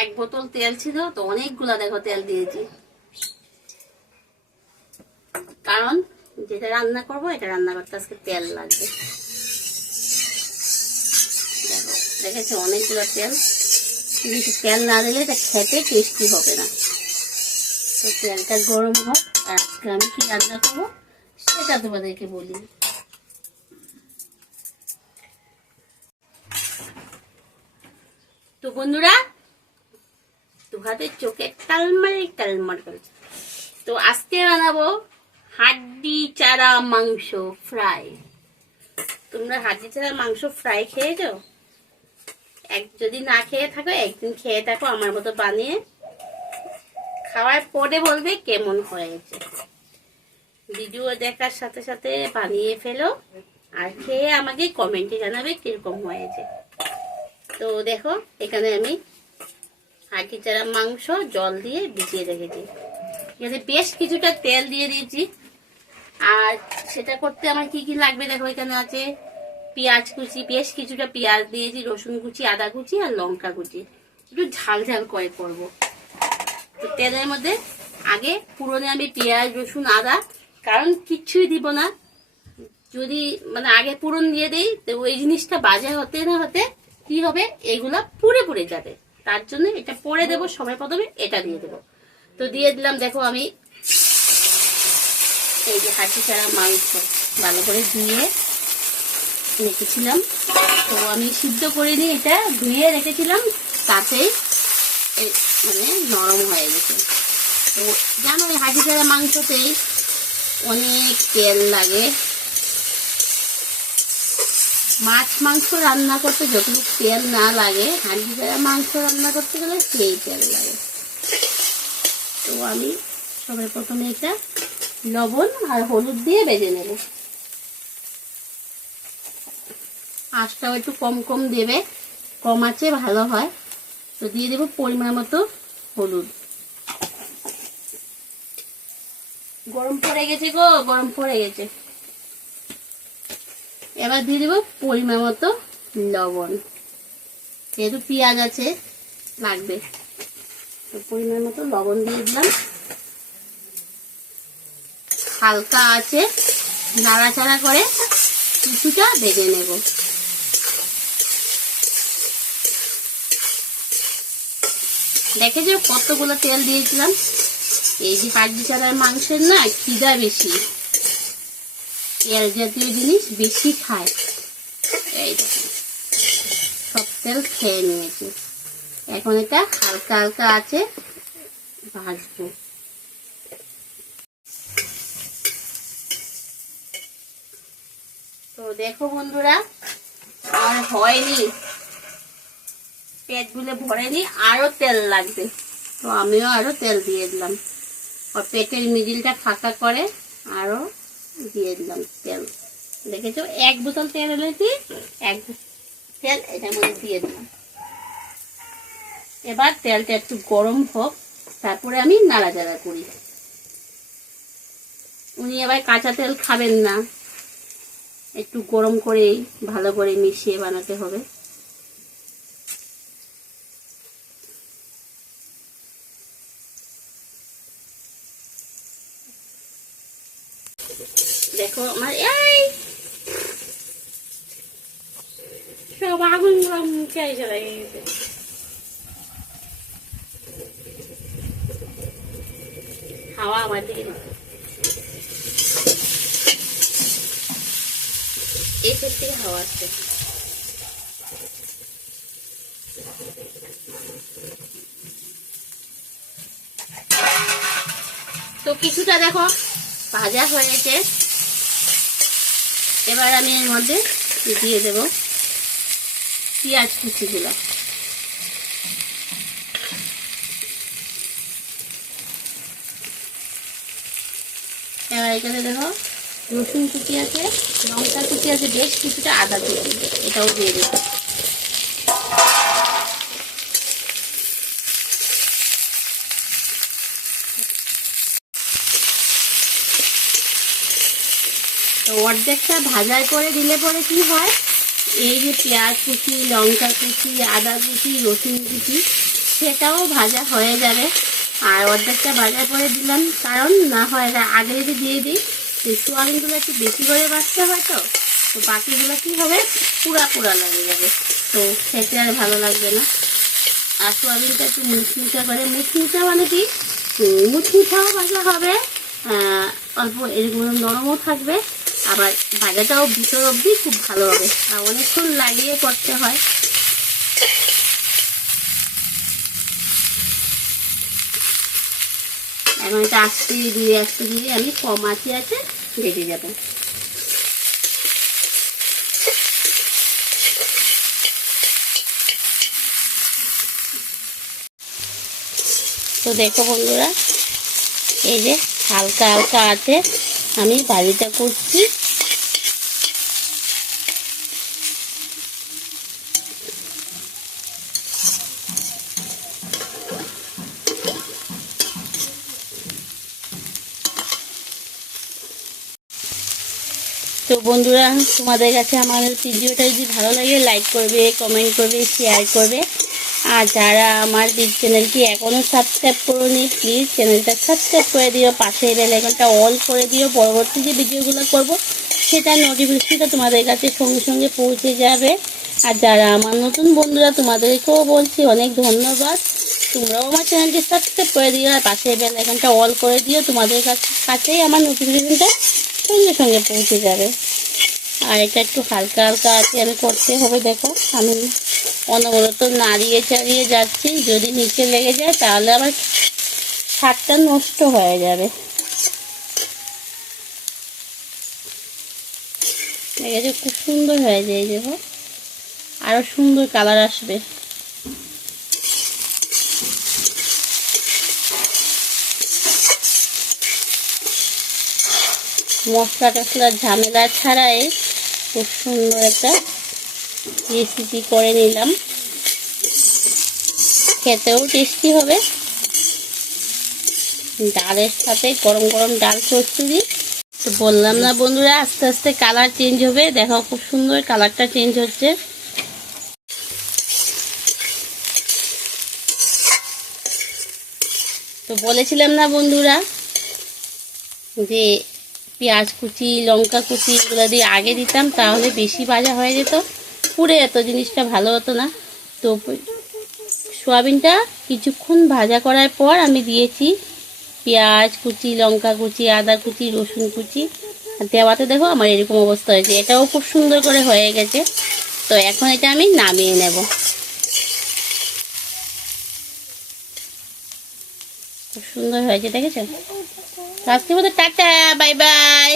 এক বোতল তেল ছিল তো অনেকগুলা দেখো তেল দিয়েছি, কারণ যেটা রান্না করবো এটা রান্না করতে আজকে তেল লাগবে। দেখো দেখেছো অনেকগুলো তেল, কিন্তু তেল না দিলে এটা খেতে টেস্টি হবে না। তো তেলটা গরম হোক, আর আজকে আমি কি রান্না করবো সেটা তোমাদেরকে বলি। তো বন্ধুরা, দু হাতে চোখে টালমাল টালমাল করেছে। তো আজকে বানাবো হাড্ডি চারা মাংস ফ্রাই। তোমরা হাড্ডি চারা মাংস ফ্রাই খেয়েছো? যদি না খেয়ে থাকো একদিন খেয়ে থাকো আমার মতো বানিয়ে, খাওয়ার পরে বলবে কেমন হয়েছে। ভিডিও দেখার সাথে সাথে বানিয়ে ফেলো, আর খেয়ে আমাকে কমেন্টে জানাবে কিরকম হয়েছে। তো দেখো এখানে আমি হাড্ডি চারা মাংস জল দিয়ে ভিজিয়ে রেখেছি, এখানে বেশ কিছুটা তেল দিয়ে দিয়েছি। আর সেটা করতে আমার কি কি লাগবে দেখো, এখানে আছে পেঁয়াজ কুচি, বেশ কিছুটা পেঁয়াজ দিয়েছি, রসুন কুচি, আদা কুচি আর লঙ্কা কুচি, একটু ঝাল ঝাল করে করবো। তো তেলের মধ্যে আগে পুরোনে আমি পেঁয়াজ রসুন আদা, কারণ কিচ্ছুই দিব না, যদি মানে আগে পুরন দিয়ে দিই তো ওই জিনিসটা বাজে হতে না হতে কি হবে, এগুলা পুড়ে পুড়ে যাবে। তার জন্য এটা পরে দেবো, সময় প্রথমে এটা দিয়ে দেবো। তো দিয়ে দিলাম, দেখো আমি এই যে হাড্ডি ছাড়া মাংস ভালো করে ধুয়ে রেখেছিলাম। তো আমি সিদ্ধ করে নিয়ে এটা ধুয়ে রেখেছিলাম, তাতেই মানে নরম হয়ে গেছে। তো জানো এই হাড্ডি ছাড়া মাংসতেই অনেক তেল লাগে। মাছ মাংস রান্না করতে যতটুকু তেল না লাগে, হাড্ডি ছাড়া মাংস রান্না করতে গেলে সেই তেল লাগে। তো আমি সবার প্রথমে এটা লবণ আর হলুদ দিয়ে বেজে নেব। আঁচটাও একটু কম কম দেবে, কম আছে ভালো হয়। তো দিয়ে দেবো পরিমাণ মতো হলুদ। গরম পড়ে গেছে গো, গরম পড়ে গেছে। এবার দিয়ে দেবো পরিমাণ মতো লবণ, যেহেতু পেঁয়াজ আছে লাগবে। তো পরিমাণ মতো লবণ দিয়ে দিলাম। হালকা আছে নাড়াচাড়া করে কিছুটা ভেজে নেব। দেখেছো কতগুলো তেল দিয়েছিলাম। এই যে হাড্ডি ছাড়ার মাংসের না খিদা বেশি, তেল জাতীয় জিনিস বেশি খায়। এই দেখুন সব তেল খেয়ে নিয়েছি। এখন এটা হালকা হালকা আছে ভাজবো। তো দেখো বন্ধুরা, আর হয়নি, পেট গুলো ভরেনি, আরো তেল লাগবে। তো আমিও আরো তেল দিয়ে দিলাম, আর পেটের মিডিলটা ফাঁকা করে আরো দিয়ে দিলাম তেল। দেখেছো এক বোতল তেল এনেছি, এক তেল এটার মধ্যে দিয়ে দিলাম। এবার তেলটা একটু গরম হোক, তারপরে আমি নাড়াচাড়া করি। উনি আবার কাঁচা তেল খাবেন না, একটু গরম করে ভালো করে মিশিয়ে বানাতে হবে। দেখো আমার এই সব আগুন মুখে চলে গেছে। হাওয়া আমার দিকে এই সাইড থেকে হাওয়া আসছে। তো কিছুটা দেখো ভাজা হয়েছে। এবার আমি এর মধ্যে দিয়ে দেব পেঁয়াজ কুচিগুলো। এবার এখানে দেখো রসুন কুচি আছে, লঙ্কা কুচি আছে, বেশ কিছুটা আদা কুচি, এটাও দিয়ে দেব। তো অর্ধেকটা ভাজা করে দিলে পরে কি হয়, এই যে পেঁয়াজ কুচি, লঙ্কা কুচি, আদা কুচি, রসুন কুচি সেটাও ভাজা হয়ে যাবে। আর অর্ধেকটা ভাজার পরে দিলাম, কারণ না হয় আগে যদি দিয়ে দিই সোয়াবিনগুলো একটু বেশি করে ভাজতে হয়, তো বাকিগুলো কি হবে, পুরা পুরা লেগে যাবে, তো খেতে আর ভালো লাগবে না। আর সোয়াবিনটা একটু মুচমুচা করে, মুচমুচা মানে কি, মুচমুচাও ভাজা হবে, অল্প এরকম নরমও থাকবে, আবার ভাজাটাও ভিতর অবধি খুব ভালো হবে। আর অনেকক্ষণ লাগিয়ে করতে হয়। এখন এটা আস্তে ধীরে আমি কম আঁচে আছে ভেজে যাবো। তো দেখো বন্ধুরা, এই যে হালকা হালকা আছে আমি ভাজিটা করছি। তো বন্ধুরা, তোমাদের কাছে আমার ভিডিওটা যদি ভালো লাগে লাইক করবে, কমেন্ট করবে, শেয়ার করবে। আর যারা আমার চ্যানেলটি এখনও সাবস্ক্রাইব করোনি, প্লিজ চ্যানেলটা সাবস্ক্রাইব করে দিও, পাশে বেল আইকনটা অল করে দিও। পরবর্তী যে ভিডিওগুলো করব সেটা নোটিফিকেশনটা তোমাদের কাছে সঙ্গে সঙ্গে পৌঁছে যাবে। আর যারা আমার নতুন বন্ধুরা, তোমাদেরকেও বলছি অনেক ধন্যবাদ। তোমরাও আমার চ্যানেলটি সাবস্ক্রাইব করে দিও আর পাশে বেল আইকনটা অল করে দিও, তোমাদের কাছেই আমার নোটিফিকেশনটা সঙ্গে সঙ্গে পৌঁছে যাবে। আর এটা একটু হালকা হালকা আছে আমি করতে হবে। দেখো আমি অনবরত নাড়িয়ে চাড়িয়ে যাচ্ছি, যদি নিচে লেগে যায় তাহলে আবার স্বাদটা নষ্ট হয়ে যাবে। লেগেছে, খুব সুন্দর হয়ে যায়, দেখো আরো সুন্দর কালার আসবে। মশলা টশলার ঝামেলা ছাড়াই খুব সুন্দর একটা রেসিপি করে নিলাম, খেতেও টেস্টি হবে। ডালের সাথে গরম গরম ডাল চচ্চড়ি। তো বললাম না বন্ধুরা, আস্তে আস্তে কালার চেঞ্জ হবে, দেখো খুব সুন্দর কালারটা চেঞ্জ হচ্ছে। তো বলেছিলাম না বন্ধুরা যে পেঁয়াজ কুচি, লঙ্কা কুচি এগুলো দিয়ে আগে দিতাম তাহলে বেশি ভাজা হয়ে যেত, পুড়ে যেত, জিনিসটা ভালো হতো না। তো সোয়াবিনটা কিছুক্ষণ ভাজা করার পর আমি দিয়েছি পেঁয়াজ কুচি, লঙ্কা কুচি, আদা কুচি, রসুন কুচি, আর দেওয়াতে দেখো আমার এরকম অবস্থা হয়েছে। এটাও খুব সুন্দর করে হয়ে গেছে। তো এখন এটা আমি নামিয়ে নেব। খুব সুন্দর হয়েছে, দেখেছো? আজকের মতো টাটা, বাই বাই।